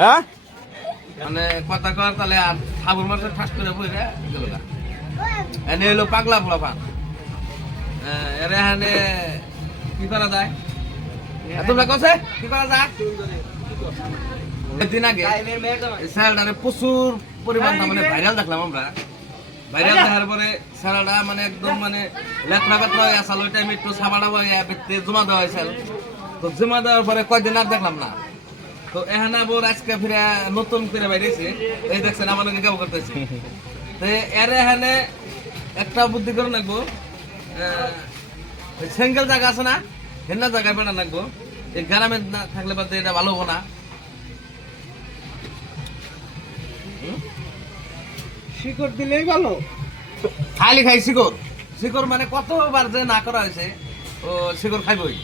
হ্যাঁ? মানে কথা কর তাহলে আর ঠাকুর মাসে ঠাস করে বই গেল না এনে হলো পাগলা পোলা এর এখানে কি করা যায়? তোমরা কছে কি করা যায়? দিন আগে স্যালাডারে প্রচুর পরিমাণ মানে ভাইরাল দেখলাম আমরা। ভাইরাল দেখার পরে স্যালাডা মানে একদম মানে লেখনা বেতনা হয়ে আসাল ওই টাইমে একটু সাবাড়া জমা দেওয়া হয়েছিল তো জমা দেওয়ার পরে কয়দিন আর দেখলাম না। তো এখানে আবার আজকে ফিরে নতুন করে বাইরেছে। এই দেখছেন আমাকে কেমন করতেছে। তো এর এখানে একটা বুদ্ধি করে রাখব সিঙ্গেল জায়গা আছে না হেন্না জায়গায় বেড়া রাখব এই গ্রামে না থাকলে বাদে এটা ভালো হব না। শিকড় দিলেই ভালো। খালি খাই শিকড়। শিকড় মানে কতবার যে না করা হয়েছে ও শিকড় খাইবই।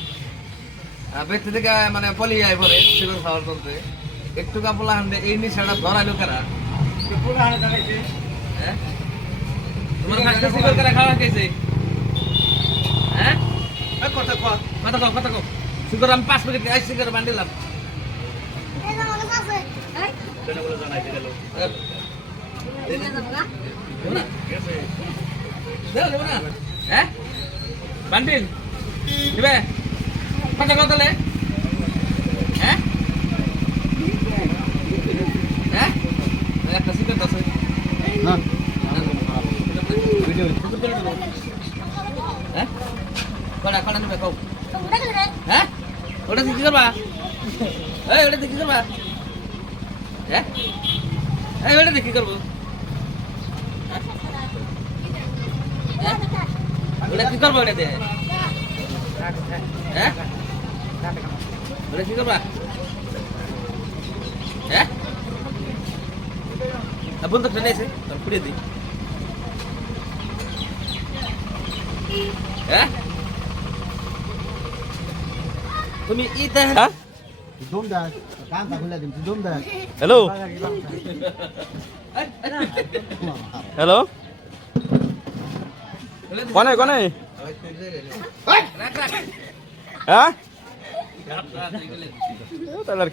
ব্যক্তি থেকে মানে পলি যায় পরে শিকড় খাওয়ার চলতে একটু কাপড় হান্ডে এই নিশাটা ধরাইলো কারা? পুরো হাড়ে দাঁড়াইছে হ্যাঁ? তোমার কাছে শিকড় কারা খাওয়া খেয়েছে হ্যাঁ? কথা কর কত কো কত কো শিকড় আমি পাঁচ প্যাকেট আইস শিকড় বান্ডিলাম হ্যাঁ? বান্ডিল দিবে? কত লে হ্যাঁ? হ্যাঁ? একটা শিকড় দশ না। হ্যাঁ? কটা কটা নেবে? কও। হ্যাঁ? ওটা কি করবা? এই ওটা কি করবা? হ্যাঁ? এই ওটা কি করব? হ্যাঁ? ওটা কি করব ওটা দিয়ে? হ্যাঁ? কি করবা হ্যাঁ বন্ধু ট্রেনে এসে ফুড়িয়ে দিই হ্যাঁ তুমি ইতে হ্যাঁ হ্যালো হ্যালো কনে কনে হ্যাঁ তাহলে